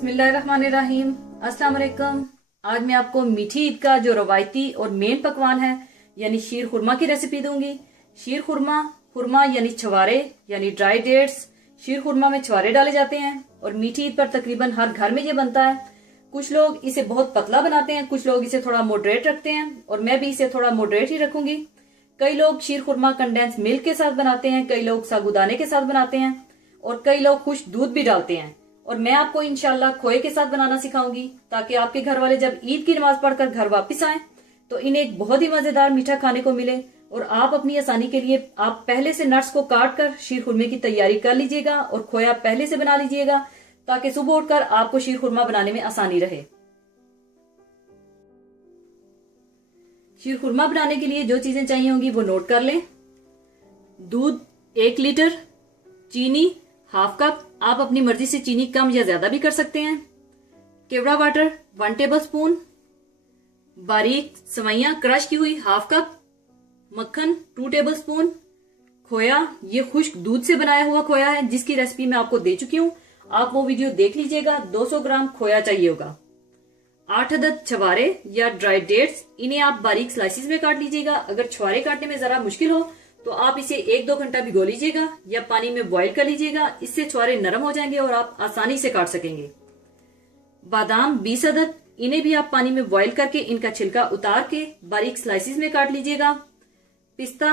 बिस्मिल्लाहिर्रहमानिर्रहीम। अस्सलाम वालेकुम। आज मैं आपको मीठी ईद का जो रवायती और मेन पकवान है यानी शीर खुरमा की रेसिपी दूंगी। शीर खुरमा, खुरमा यानी छवारे यानी ड्राई डेट्स। शीर खुरमा में छवारे डाले जाते हैं और मीठी ईद पर तकरीबन हर घर में ये बनता है। कुछ लोग इसे बहुत पतला बनाते हैं, कुछ लोग इसे थोड़ा मॉडरेट रखते हैं और मैं भी इसे थोड़ा मॉडरेट ही रखूंगी। कई लोग शीर खुरमा कंडेंस मिल्क के साथ बनाते हैं, कई लोग साबूदाने के साथ बनाते हैं और कई लोग खुश्क दूध भी डालते हैं। और मैं आपको इंशाल्लाह खोए के साथ बनाना सिखाऊंगी ताकि आपके घर वाले जब ईद की नमाज पढ़कर घर वापस आए तो इन्हें एक बहुत ही मजेदार मीठा खाने को मिले। और आप अपनी आसानी के लिए आप पहले से नट्स को काट कर शीर खुरमे की तैयारी कर लीजिएगा और खोया पहले से बना लीजिएगा ताकि सुबह उठकर आपको शीर खुरमा बनाने में आसानी रहे। शीर खुरमा बनाने के लिए जो चीजें चाहिए होंगी वो नोट कर लें। दूध 1 लीटर, चीनी हाफ कप, आप अपनी मर्जी से चीनी कम या ज्यादा भी कर सकते हैं। केवड़ा वाटर 1 टेबल स्पून, बारीक सवैयां क्रश की हुई हाफ कप, मक्खन 2 टेबल स्पून, खोया ये खुश्क दूध से बनाया हुआ खोया है जिसकी रेसिपी मैं आपको दे चुकी हूँ, आप वो वीडियो देख लीजिएगा। 200 ग्राम खोया चाहिए होगा। 8 अदद छवारे या ड्राई डेट्स, इन्हें आप बारीक स्लाइसिस में काट लीजिएगा। अगर छवारे काटने में जरा मुश्किल हो तो आप इसे 1-2 घंटा भिगो लीजिएगा या पानी में बॉईल कर लीजिएगा, इससे छुआरे नरम हो जाएंगे और आप आसानी से काट सकेंगे। बादाम 20 अदद, इन्हें भी आप पानी में बॉईल करके इनका छिलका उतार के बारीक स्लाइसिस में काट लीजिएगा। पिस्ता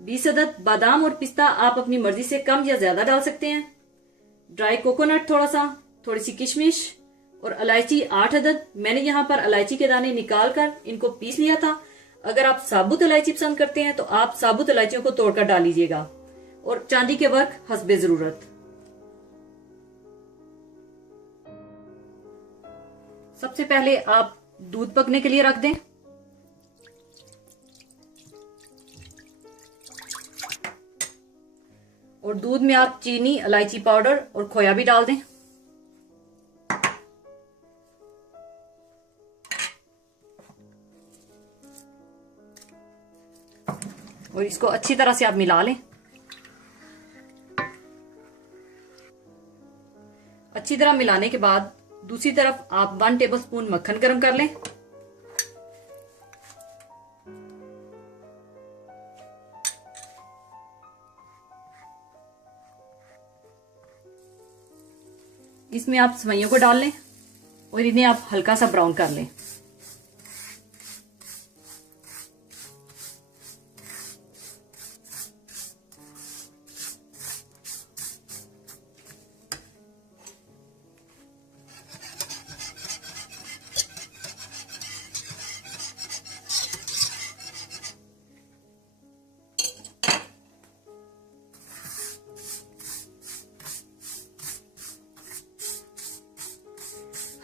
20 अदद, बादाम और पिस्ता आप अपनी मर्जी से कम या ज्यादा डाल सकते हैं। ड्राई कोकोनट थोड़ा सा, थोड़ी सी किशमिश और इलायची 8 अदद। मैंने यहाँ पर इलायची के दाने निकाल कर इनको पीस लिया था। अगर आप साबुत इलायची पसंद करते हैं तो आप साबुत इलायचियों को तोड़कर डाल लीजिएगा। और चांदी के वर्क हस्बे जरूरत। सबसे पहले आप दूध पकने के लिए रख दें। और दूध में आप चीनी, इलायची पाउडर और खोया भी डाल दें। और इसको अच्छी तरह से आप मिला लें। अच्छी तरह मिलाने के बाद दूसरी तरफ आप 1 टेबल स्पून मक्खन गरम कर लें। इसमें आप सेवइयों को डाल लें और इन्हें आप हल्का सा ब्राउन कर लें।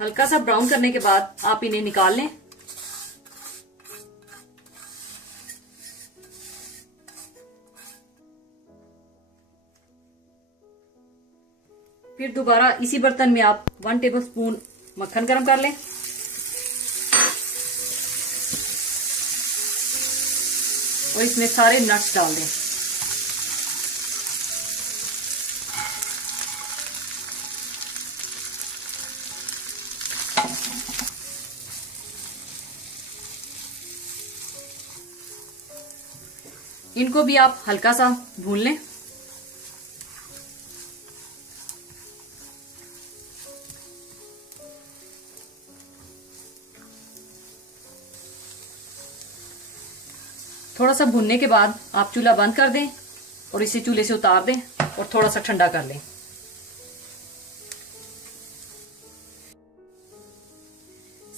हल्का सा ब्राउन करने के बाद आप इन्हें निकाल लें। फिर दोबारा इसी बर्तन में आप 1 टेबल स्पून मक्खन गरम कर लें और इसमें सारे नट्स डाल दें। इनको भी आप हल्का सा भून लें। थोड़ा सा भूनने के बाद आप चूल्हा बंद कर दें और इसे चूल्हे से उतार दें और थोड़ा सा ठंडा कर लें।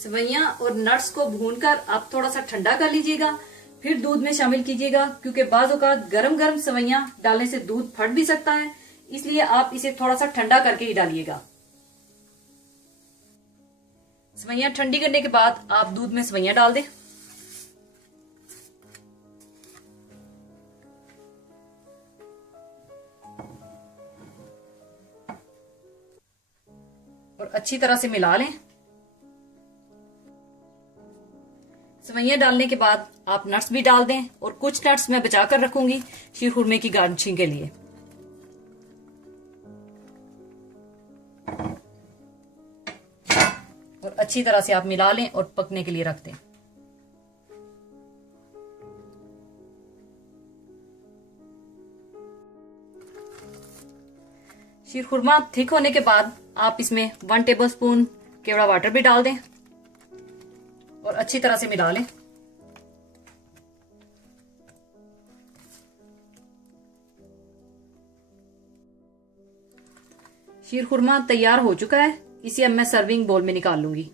सेवइयां और नट्स को भूनकर आप थोड़ा सा ठंडा कर लीजिएगा, फिर दूध में शामिल कीजिएगा क्योंकि बाज़ औक़ात गरम गरम सेवइयां डालने से दूध फट भी सकता है, इसलिए आप इसे थोड़ा सा ठंडा करके ही डालिएगा। सेवइयां ठंडी करने के बाद आप दूध में सेवइयां डाल दें। और अच्छी तरह से मिला लें। सेवइयां डालने के बाद आप नट्स भी डाल दें और कुछ नट्स मैं बचा कर रखूंगी शीर खुरमे की गार्निशिंग के लिए। अच्छी तरह से आप मिला लें और पकने के लिए रख दें। शीरखुरमा थिक होने के बाद आप इसमें 1 टेबलस्पून केवड़ा वाटर भी डाल दें और अच्छी तरह से मिला लें। शीरखुरमा तैयार हो चुका है। इसे अब मैं सर्विंग बोल में निकाल लूंगी।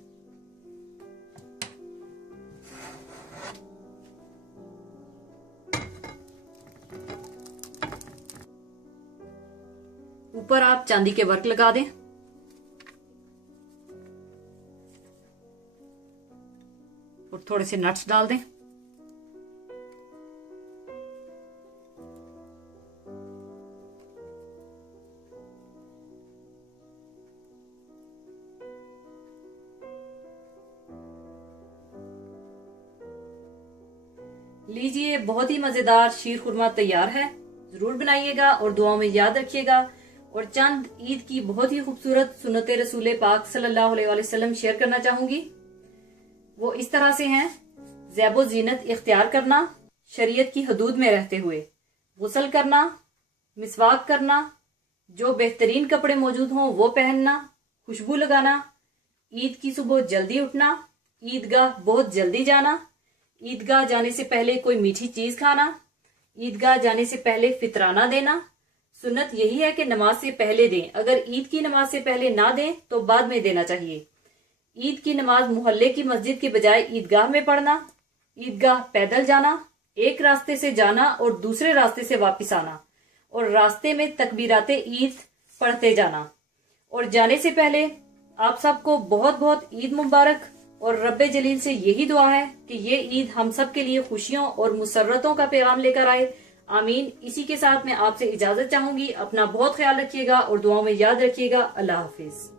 ऊपर आप चांदी के वर्क लगा दें और थोड़े से नट्स डाल दें। लीजिए, बहुत ही मजेदार शीरखुरमा तैयार है। जरूर बनाइएगा और दुआओं में याद रखिएगा। और चंद ईद की बहुत ही खूबसूरत सुन्नते रसूल पाक सल्लल्लाहु अलैहि वसल्लम शेयर करना चाहूंगी। वो इस तरह से हैं। ज़ैबो जीनत इख्तियार करना, शरीयत की हदूद में रहते हुए गुस्ल करना, मिसवाक करना, जो बेहतरीन कपड़े मौजूद हों वो पहनना, खुशबू लगाना, ईद की सुबह जल्दी उठना, ईदगाह बहुत जल्दी जाना, ईदगाह जाने से पहले कोई मीठी चीज खाना, ईदगाह जाने से पहले फितराना देना। सुन्नत यही है कि नमाज से पहले दें। अगर ईद की नमाज से पहले ना दें तो बाद में देना चाहिए। ईद की नमाज मोहल्ले की मस्जिद के बजाय ईदगाह में पढ़ना, ईदगाह पैदल जाना, एक रास्ते से जाना और दूसरे रास्ते से वापस आना, और रास्ते में तकबीराते ईद पढ़ते जाना। और जाने से पहले आप सबको बहुत बहुत ईद मुबारक। और रब्बे जलील से यही दुआ है कि ये ईद हम सब के लिए खुशियों और मुसर्रतों का पैगाम लेकर आए। आमीन। इसी के साथ मैं आपसे इजाजत चाहूंगी। अपना बहुत ख्याल रखिएगा और दुआओं में याद रखिएगा। अल्लाह हाफिज।